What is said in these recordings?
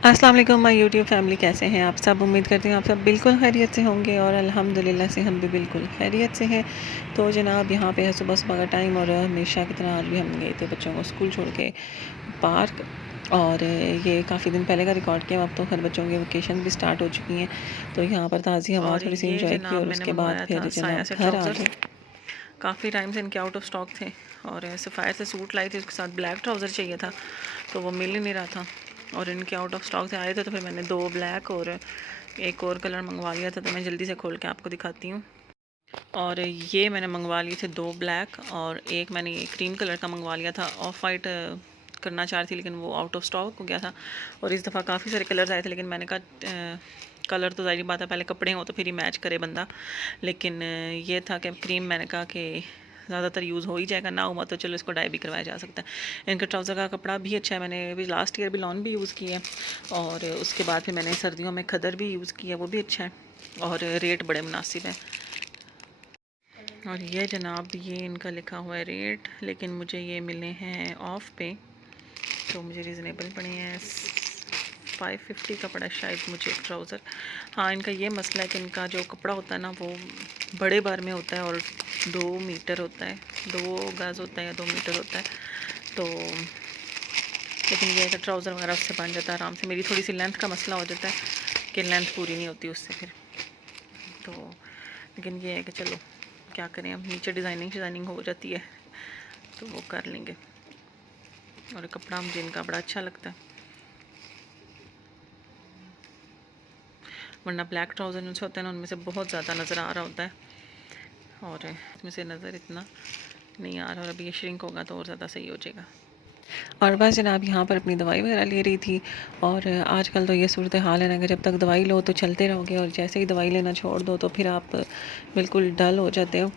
अस्सलाम वालेकुम my YouTube family, कैसे हैं आप सब। उम्मीद करती हूँ आप सब बिल्कुल खैरियत से होंगे और अल्हम्दुलिल्लाह से हम भी बिल्कुल खैरियत से हैं। तो जनाब यहाँ पे है सुबह सुबह का टाइम और हमेशा की तरह आज भी हम गए थे बच्चों को स्कूल छोड़ के पार्क। और ये काफ़ी दिन पहले का रिकॉर्ड किया, अब तो हर बच्चों की वेकेशन भी स्टार्ट हो चुकी हैं। तो यहाँ पर ताज़ी हवा और थोड़ी सी ये इंजॉय की जनाब और मैंने उसके बाद मंगवाया था फिर साया जनाब से घर आ ट्राउज़र। गए। काफ़ी टाइम से इनके आउट ऑफ स्टॉक थे। और सफ़ायर से सूट लाई थी, उसके साथ ब्लैक ट्राउज़र चाहिए था तो वो मिल ही नहीं रहा था। और इनके आउट ऑफ स्टॉक से आए थे तो फिर मैंने 2 ब्लैक और एक और कलर मंगवा लिया था। तो मैं जल्दी से खोल के आपको दिखाती हूँ। और ये मैंने मंगवा लिए थे 2 ब्लैक और एक मैंने ये क्रीम कलर का मंगवा लिया था। ऑफ वाइट करना चाह रही थी लेकिन वो आउट ऑफ स्टॉक हो गया था। और इस दफ़ा काफ़ी सारे कलर्स आए थे लेकिन मैंने कहा कलर तो ज़ाहिर बात है पहले कपड़े हों तो फिर ही मैच करे बंदा। लेकिन ये था कि क्रीम मैंने कहा कि ज़्यादातर यूज़ हो ही जाएगा, ना हुआ तो चलो इसको डाई भी करवाया जा सकता है। इनका ट्राउज़र का कपड़ा भी अच्छा है, मैंने भी लास्ट ईयर भी लॉन भी यूज़ किया है और उसके बाद फिर मैंने सर्दियों में खदर भी यूज़ किया, वो भी अच्छा है और रेट बड़े मुनासिब है। और ये जनाब ये इनका लिखा हुआ है रेट, लेकिन मुझे ये मिले हैं ऑफ पे तो मुझे रीज़नेबल पड़े हैं। 550 का पड़ा शायद मुझे एक ट्राउज़र। हाँ, इनका ये मसला है कि इनका जो कपड़ा होता है ना वो बड़े बार में होता है और 2 मीटर होता है, 2 गज़ होता है या 2 मीटर होता है। तो लेकिन ये है कि ट्राउज़र वगैरह उससे बन जाता है आराम से। मेरी थोड़ी सी लेंथ का मसला हो जाता है कि लेंथ पूरी नहीं होती उससे फिर। तो लेकिन ये है कि चलो क्या करें, अब नीचे डिज़ाइनिंग हो जाती है तो वो कर लेंगे। और कपड़ा मुझे इनका बड़ा अच्छा लगता है, वरना ब्लैक ट्राउज़र जो होते हैं ना उनमें से बहुत ज़्यादा नज़र आ रहा होता है और इसमें से नज़र इतना नहीं आ रहा। और अभी ये श्रिंक होगा तो और ज़्यादा सही हो जाएगा। और बस जनाब यहाँ पर अपनी दवाई वगैरह ले रही थी। और आजकल तो ये सूरत हाल है ना कि जब तक दवाई लो तो चलते रहोगे और जैसे ही दवाई लेना छोड़ दो तो फिर आप बिल्कुल डल हो जाते हो।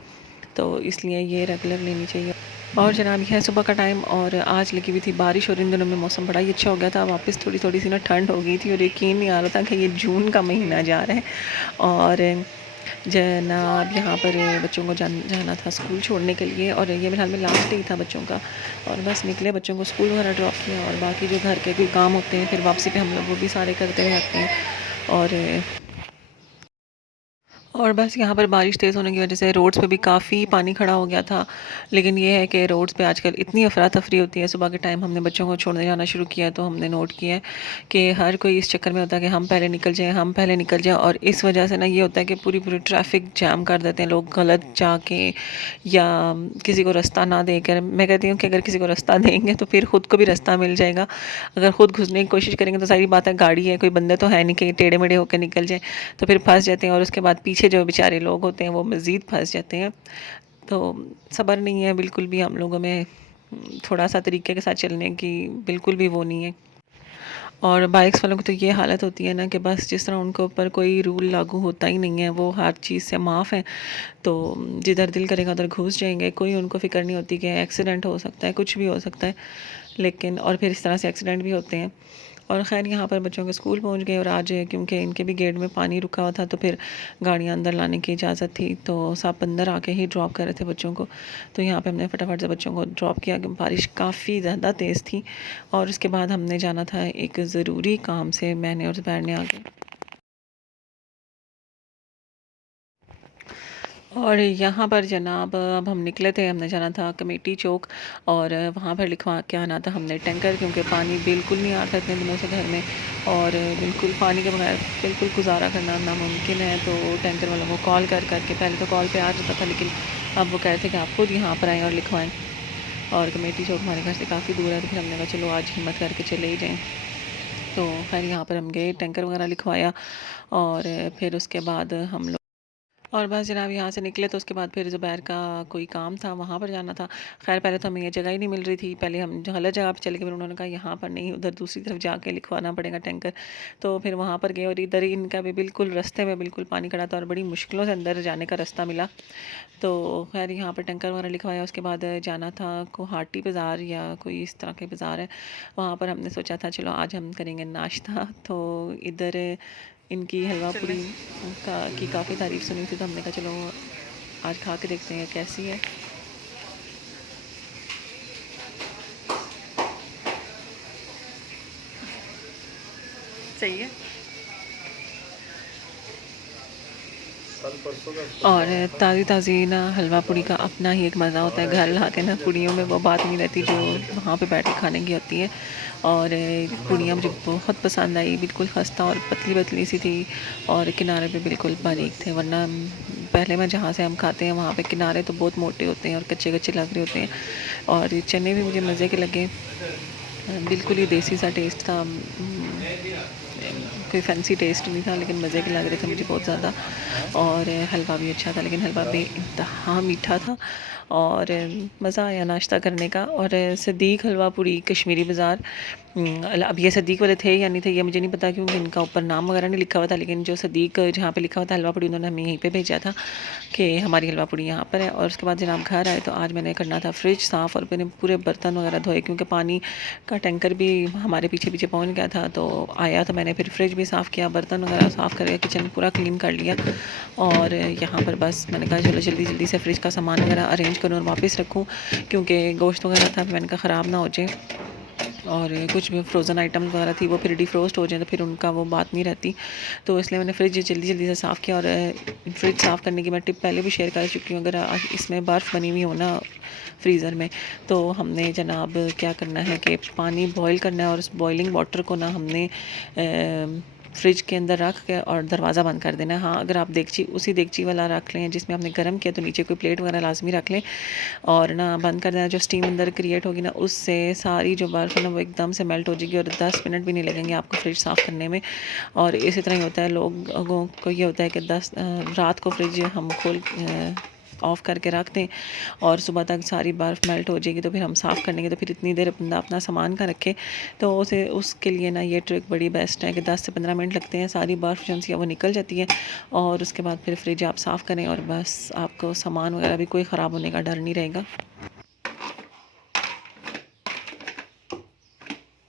तो इसलिए ये रेगुलर लेनी चाहिए। और जनाब यह है सुबह का टाइम और आज लगी हुई थी बारिश और इन दिनों में मौसम बड़ा ही अच्छा हो गया था। वापस थोड़ी थोड़ी सी ना ठंड हो गई थी और यकीन नहीं आ रहा था कि ये जून का महीना जा रहा है। और जनाब यहाँ पर बच्चों को जाना था स्कूल छोड़ने के लिए और ये मेरे ख्याल में लास्ट डे था बच्चों का। और बस निकले, बच्चों को स्कूल वगैरह ड्रॉप किया और बाकी जो घर के कोई काम होते हैं फिर वापसी पे हम लोग वो भी सारे करते रहते हैं। और बस यहाँ पर बारिश तेज़ होने की वजह से रोड्स पे भी काफ़ी पानी खड़ा हो गया था। लेकिन ये है कि रोड्स पे आजकल इतनी अफरा तफरी होती है। सुबह के टाइम हमने बच्चों को छोड़ने जाना शुरू किया तो हमने नोट किया है कि हर कोई इस चक्कर में होता है कि हम पहले निकल जाएँ, हम पहले निकल जाएँ। और इस वजह से ना ये होता है कि पूरी पूरी ट्रैफिक जैम कर देते हैं लोग गलत जाके, या किसी को रास्ता ना देकर। मैं कहती हूँ कि अगर किसी को रास्ता देंगे तो फिर ख़ुद को भी रास्ता मिल जाएगा। अगर ख़ुद घुसने की कोशिश करेंगे तो सारी बात है, गाड़ी है, कोई बंदे तो है नहीं कि टेढ़े मेढ़े होकर निकल जाए, तो फिर फंस जाते हैं और उसके बाद पीछे जो बेचारे लोग होते हैं वो मज़ीद फंस जाते हैं। तो सब्र नहीं है बिल्कुल भी हम लोगों में, थोड़ा सा तरीके के साथ चलने की बिल्कुल भी वो नहीं है। और बाइक्स वालों की तो ये हालत होती है ना कि बस जिस तरह उनके ऊपर कोई रूल लागू होता ही नहीं है, वो हर चीज़ से माफ़ है। तो जिधर दिल करेगा उधर घुस जाएंगे, कोई उनको फ़िक्र नहीं होती कि एक्सीडेंट हो सकता है, कुछ भी हो सकता है। लेकिन और फिर इस तरह से एक्सीडेंट भी होते हैं। और ख़ैर यहाँ पर बच्चों के स्कूल पहुँच गए और आज क्योंकि इनके भी गेट में पानी रुका हुआ था तो फिर गाड़ियाँ अंदर लाने की इजाज़त थी तो सब अंदर आके ही ड्रॉप कर रहे थे बच्चों को। तो यहाँ पे हमने फटाफट से बच्चों को ड्रॉप किया कि बारिश काफ़ी ज़्यादा तेज़ थी। और उसके बाद हमने जाना था एक ज़रूरी काम से, मैंने और ज़ुबैर ने आगे। और यहाँ पर जनाब अब हम निकले थे, हमने जाना था कमेटी चौक और वहाँ पर लिखवा के आना था हमने टैंकर, क्योंकि पानी बिल्कुल नहीं आता इतने दिनों से घर में। और बिल्कुल पानी के बगैर बिल्कुल गुजारा करना नामुमकिन है। तो टैंकर वालों को कॉल कर करके, पहले तो कॉल पे आ जाता था लेकिन अब वो कह रहे थे कि आप खुद यहाँ पर आएँ और लिखवाएँ। और कमेटी चौक हमारे घर से काफ़ी दूर है तो फिर हमने कहा चलो आज हिम्मत करके चले ही जाएँ। तो खैर यहाँ पर हम गए, टैंकर वगैरह लिखवाया और फिर उसके बाद हम लोग और बस जनाब यहाँ से निकले तो उसके बाद फिर ज़ुबैर का कोई काम था, वहाँ पर जाना था। ख़ैर पहले तो हमें ये जगह ही नहीं मिल रही थी, पहले हम गलत जगह पे चले गए, फिर उन्होंने कहा यहाँ पर नहीं, उधर दूसरी तरफ जाके लिखवाना पड़ेगा टैंकर। तो फिर वहाँ पर गए और इधर ही इनका भी बिल्कुल रास्ते में बिल्कुल पानी खड़ा था और बड़ी मुश्किलों से अंदर जाने का रास्ता मिला। तो खैर यहाँ पर टैंकर वगैरह लिखवाया, उसके बाद जाना था कोहाटी बाज़ार या कोई इस तरह के बाज़ार है, वहाँ पर हमने सोचा था चलो आज हम करेंगे नाश्ता। तो इधर इनकी हलवा पूरी की काफ़ी तारीफ़ सुनी थी तो हमने कहा चलो आज खा के देखते हैं कैसी है। सही है। और ताज़ी ताज़ी ना हलवा पूड़ी का अपना ही एक मज़ा होता है। घर ला के ना पूड़ियों में वो बात नहीं रहती जो वहाँ पे बैठ के खाने की होती है। और पूड़ियाँ मुझे बहुत पसंद आई, बिल्कुल खस्ता और पतली पतली सी थी और किनारे पे बिल्कुल बारीक थे। वरना पहले मैं जहाँ से हम खाते हैं वहाँ पे किनारे तो बहुत मोटे होते हैं और कच्चे कच्चे लग रहे होते हैं। और ये चने भी मुझे मज़े के लगे। बिल्कुल ही देसी सा टेस्ट था। कोई फैंसी टेस्ट नहीं था लेकिन मज़े के लग रहे थे मुझे बहुत ज़्यादा। और हलवा भी अच्छा था लेकिन हलवा बेइंतहा मीठा था। और मज़ा आया नाश्ता करने का। और सदीक हलवा पूड़ी कश्मीरी बाज़ार। अब ये सदीक वाले थे या नहीं थे ये मुझे नहीं पता क्योंकि इनका ऊपर नाम वगैरह नहीं लिखा हुआ था। लेकिन जो सदीक जहाँ पे लिखा हुआ था हलवा पूड़ी उन्होंने हमें यहीं पे भेजा था कि हमारी हलवा पूड़ी यहाँ पर है। और उसके बाद जनाब घर आए तो आज मैंने करना था फ्रिज साफ़ और मैंने पूरे बर्तन वगैरह धोए क्योंकि पानी का टैंकर भी हमारे पीछे पीछे पहुँच गया था। तो आया तो मैंने फिर फ्रिज भी साफ़ किया, बर्तन वगैरह साफ़ करके किचन पूरा क्लीन कर लिया। और यहाँ पर बस मैंने कहा चलो जल्दी जल्दी से फ्रिज का सामान वगैरह अरेंज करूँ और वापस रखूँ क्योंकि गोश्त वगैरह था। मैंने कहा ख़राब ना हो जाए और कुछ भी फ्रोज़न आइटम वगैरह थी वो फिर डिफ्रोस्ट हो जाए तो फिर उनका वो बात नहीं रहती। तो इसलिए मैंने फ्रिज जल्दी जल्दी से साफ़ किया। और फ्रिज साफ़ करने की मैं टिप पहले भी शेयर कर चुकी हूँ। अगर इसमें बर्फ़ बनी हुई हो ना फ्रीज़र में तो हमने जनाब क्या करना है कि पानी बॉईल करना है और उस बॉइलिंग वाटर को ना हमने फ्रिज के अंदर रख के और दरवाज़ा बंद कर देना है। हाँ, अगर आप देगची उसी देगची वाला रख लें जिसमें हमने गर्म किया तो नीचे कोई प्लेट वगैरह लाजमी रख लें और ना बंद कर देना। जो स्टीम अंदर क्रिएट होगी ना उससे सारी जो बर्फ़ है ना वो एकदम से मेल्ट हो जाएगी और 10 मिनट भी नहीं लगेंगे आपको फ्रिज साफ़ करने में। और इसी तरह ही होता है लोगों को ये होता है कि रात को फ्रिज हम ऑफ़ करके रख दें और सुबह तक सारी बर्फ़ मेल्ट हो जाएगी तो फिर हम साफ़ करने के तो फिर इतनी देर बंदा अपना सामान का रखे। तो उसे उसके लिए ना ये ट्रिक बड़ी बेस्ट है कि 10 से 15 मिनट लगते हैं, सारी बर्फ़ जो है वो निकल जाती है और उसके बाद फिर फ्रिज आप साफ़ करें और बस आपको सामान वगैरह भी कोई ख़राब होने का डर नहीं रहेगा।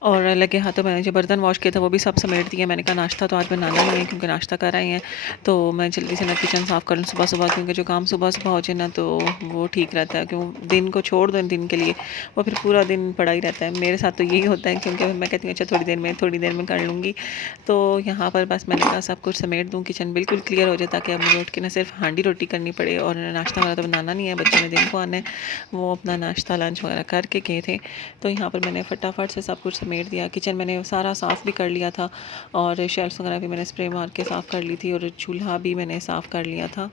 और लगे हाथों मैंने जो बर्तन वॉश किए थे वो भी सब समेट दिए। मैंने कहा नाश्ता तो आज बनाना नहीं है क्योंकि नाश्ता कर आए हैं तो मैं जल्दी से ना किचन साफ़ कर लूँ सुबह सुबह क्योंकि जो काम सुबह सुबह हो जाए ना तो वो ठीक रहता है। क्यों दिन को छोड़ दो दिन के लिए वो फिर पूरा दिन पड़ा ही रहता है। मेरे साथ तो यही होता है क्योंकि मैं कहती हूँ अच्छा थोड़ी देर में कर लूँगी। तो यहाँ पर बस मैंने कहा सब कुछ समेट दूँ, किचन बिल्कुल क्लियर हो जाए ताकि अब मुझे उठ के ना सिर्फ हांडी रोटी करनी पड़े। और नाश्ता वाला तो बनाना नहीं है, बच्चों ने दिन को आना है, वो अपना नाश्ता लंच वगैरह करके गए थे। तो यहाँ पर मैंने फटाफट से सब कुछ समेट दिया। किचन मैंने सारा साफ़ भी कर लिया था और शेल्फ्स वगैरह भी मैंने स्प्रे मार के साफ़ कर ली थी और चूल्हा भी मैंने साफ़ कर लिया था।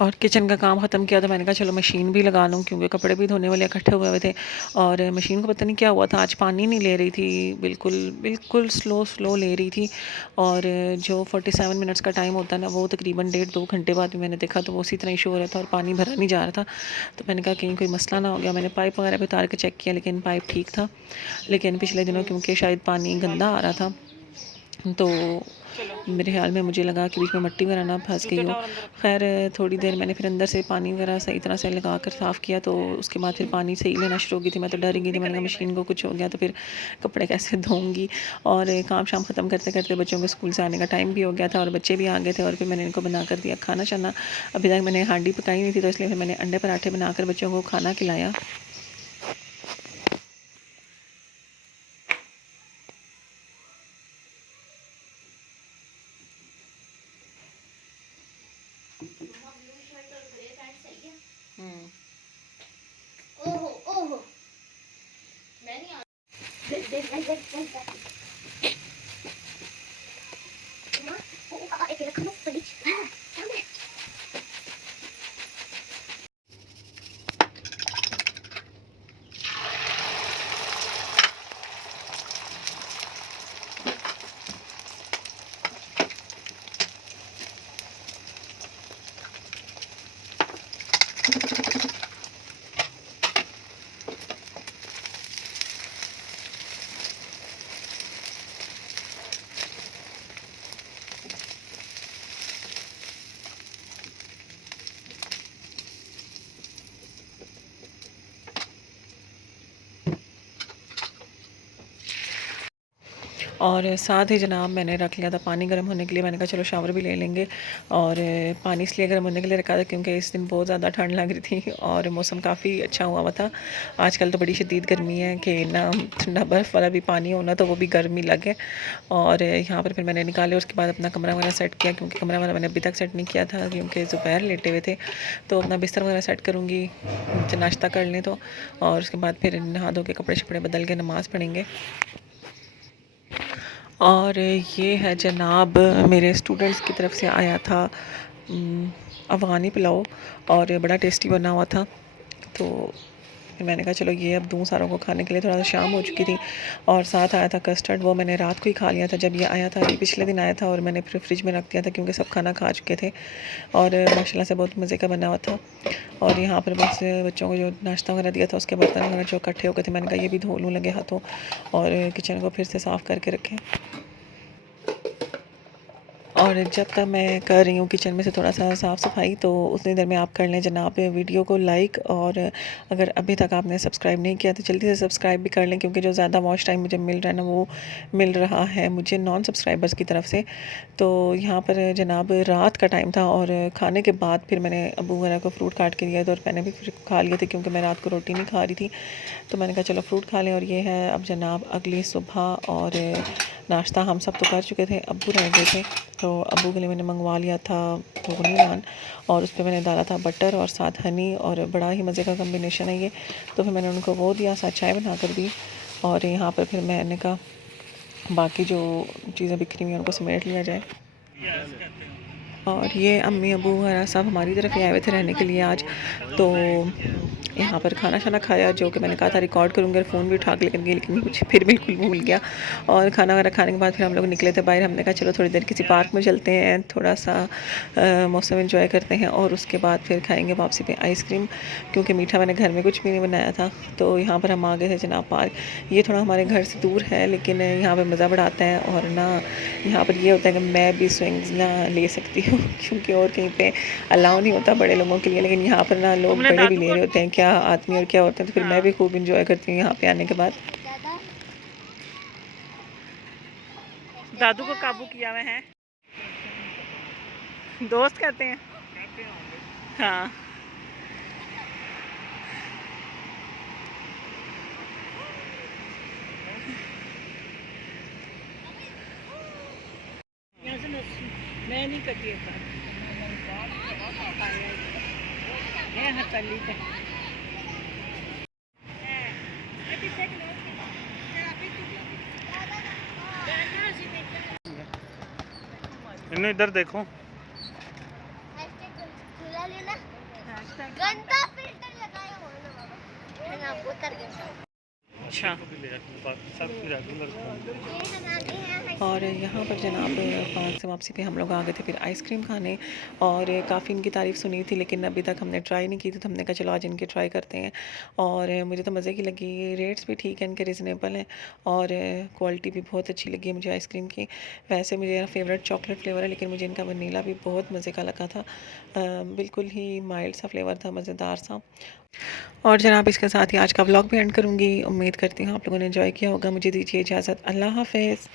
और किचन का काम ख़त्म किया तो मैंने कहा चलो मशीन भी लगा लूँ क्योंकि कपड़े भी धोने वाले इकट्ठे हुए थे। और मशीन को पता नहीं क्या हुआ था, आज पानी नहीं ले रही थी, बिल्कुल बिल्कुल स्लो ले रही थी। और जो 47 मिनट्स का टाइम होता है ना वो तकरीबन 1.5-2 घंटे बाद भी मैंने देखा तो वो उसी तरह ही शो हो रहा था और पानी भरा नहीं जा रहा था। तो मैंने कहा कहीं कोई मसला ना हो गया। मैंने पाइप वगैरह भी उतार के चेक किया लेकिन पाइप ठीक था। लेकिन पिछले दिनों क्योंकि शायद पानी गंदा आ रहा था तो मेरे ख्याल में मुझे लगा कि बीच में मिट्टी वगैरह ना फंस गई हो। खैर थोड़ी देर मैंने फिर अंदर से पानी वगैरह सही तरह से लगा कर साफ़ किया तो उसके बाद फिर पानी सही लेना शुरू हो गई थी। मैं तो डर गई थी, मैंने कहा मशीन को कुछ हो गया तो फिर कपड़े कैसे धोऊंगी। और काम शाम ख़त्म करते करते बच्चों के स्कूल से आने का टाइम भी हो गया था और बच्चे भी आ गए थे और फिर मैंने इनको बना कर दिया खाना शाना। अभी तक मैंने हांडी पकाई नहीं थी तो इसलिए फिर मैंने अंडे पराठे बनाकर बच्चों को खाना खिलाया। और साथ ही जनाब मैंने रख लिया था पानी गर्म होने के लिए। मैंने कहा चलो शावर भी ले लेंगे। और पानी इसलिए गर्म होने के लिए रखा था क्योंकि इस दिन बहुत ज़्यादा ठंड लग रही थी और मौसम काफ़ी अच्छा हुआ था। आजकल तो बड़ी शदीद गर्मी है कि ना ठंडा बर्फ़ वाला भी पानी होना तो वो भी गर्मी लगे। और यहाँ पर फिर मैंने निकाले, उसके बाद अपना कमरा वगैरह सेट किया क्योंकि कमरा वाला मैंने अभी तक सेट नहीं किया था क्योंकि दोपहर लेटे हुए थे। तो अपना बिस्तर वगैरह सेट करूँगी, नाश्ता कर लें तो, और उसके बाद फिर नहा धो के कपड़े शपड़े बदल के नमाज़ पढ़ेंगे। और ये है जनाब मेरे स्टूडेंट्स की तरफ से आया था अफ़गानी पुलाव, और बड़ा टेस्टी बना हुआ था। तो फिर मैंने कहा चलो ये अब दूँ सारों को खाने के लिए। थोड़ा सा शाम हो चुकी थी और साथ आया था कस्टर्ड, वो मैंने रात को ही खा लिया था जब ये आया था। ये पिछले दिन आया था और मैंने फिर फ्रिज में रख दिया था क्योंकि सब खाना खा चुके थे और माशाल्लाह से बहुत मज़े का बना हुआ था। और यहाँ पर बस बच्चों को जो नाश्ता वगैरह दिया था उसके बर्तन वगैरह जो इकट्ठे हो गए थे, मैंने कहा ये भी धो लूँ लगे हाथों और किचन को फिर से साफ़ करके रखें। और जब तक मैं कर रही हूँ किचन में से थोड़ा सा साफ़ सफाई, तो उतनी देर में आप कर लें जनाब वीडियो को लाइक, और अगर अभी तक आपने सब्सक्राइब नहीं किया तो जल्दी से सब्सक्राइब भी कर लें क्योंकि जो ज़्यादा वॉच टाइम मुझे मिल रहा है ना वो मिल रहा है मुझे नॉन सब्सक्राइबर्स की तरफ से। तो यहाँ पर जनाब रात का टाइम था और खाने के बाद फिर मैंने अबू वगैरह को फ्रूट काट के दिया था और मैंने भी फिर खा लिए थे क्योंकि मैं रात को रोटी नहीं खा रही थी। तो मैंने कहा चलो फ्रूट खा लें। और ये है अब जनाब अगली सुबह, और नाश्ता हम सब तो कर चुके थे, अब्बू रह गए थे। तो अब्बू के लिए मैंने मंगवा लिया था घुगनी नान, और उस पर मैंने डाला था बटर और साथ हनी, और बड़ा ही मज़े का कम्बिनेशन है ये। तो फिर मैंने उनको वो दिया, साथ चाय बना कर दी। और यहाँ पर फिर मैंने कहा बाकी जो चीज़ें बिखरी हुई हैं उनको समेट लिया जाए। और ये अम्मी अबू वगैरह सब हमारी तरफ ही आए हुए थे रहने के लिए आज। तो यहाँ पर खाना शाना खाया, जो कि मैंने कहा था रिकॉर्ड करूँगी और फ़ोन भी उठा के लेकिन मुझे फिर बिल्कुल भूल गया। और खाना वगैरह खाने के बाद फिर हम लोग निकले थे बाहर। हमने कहा चलो थोड़ी देर किसी पार्क में चलते हैं, थोड़ा सा मौसम एंजॉय करते हैं, और उसके बाद फिर खाएंगे वापसी पे आइसक्रीम क्योंकि मीठा मैंने घर में कुछ भी नहीं बनाया था। तो यहाँ पर हम आ गए थे जनाब पार्क। ये थोड़ा हमारे घर से दूर है लेकिन यहाँ पर मज़ा बड़ा आता है। और ना यहाँ पर ये होता है कि मैं भी स्विंग्स ना ले सकती हूँ क्योंकि और कहीं पे अलाउ नहीं होता बड़े लोगों के लिए, लेकिन यहाँ पर ना लोग तुमने बड़े भी दादू ले को रहे होते हैं, क्या आदमी और क्या औरतें। तो फिर मैं हाँ भी खूब इंजॉय करती हूँ यहाँ पे आने के बाद। दादू को काबू किया हुआ है, दोस्त कहते हैं। हाँ मैं नहीं करती इन्हें इधर देखो। गंदा फिल्टर लगाया हुआ है ना बाबा, है ना, उतर गया। अच्छा और यहाँ पर जनाब पार्क से वापसी पे हम लोग आ गए थे फिर आइसक्रीम खाने। और काफ़ी इनकी तारीफ़ सुनी थी लेकिन अभी तक हमने ट्राई नहीं की थी, तो हमने कहा चलो आज इनके ट्राई करते हैं। और मुझे तो मज़े की लगी, रेट्स भी ठीक है इनके, रिजनेबल हैं, और क्वालिटी भी बहुत अच्छी लगी है मुझे आइसक्रीम की। वैसे मुझे फेवरेट चॉकलेट फ्लेवर है लेकिन मुझे इनका वनीला भी बहुत मज़े का लगा था। बिल्कुल ही माइल्ड सा फ्लेवर था, मज़ेदार सा। और जनाब इसके साथ ही आज का व्लॉग भी एंड करूँगी। उम्मीद करती हूँ आप लोगों ने एंजॉय किया होगा। मुझे दीजिए इजाज़त, अल्लाह हाफ़िज़।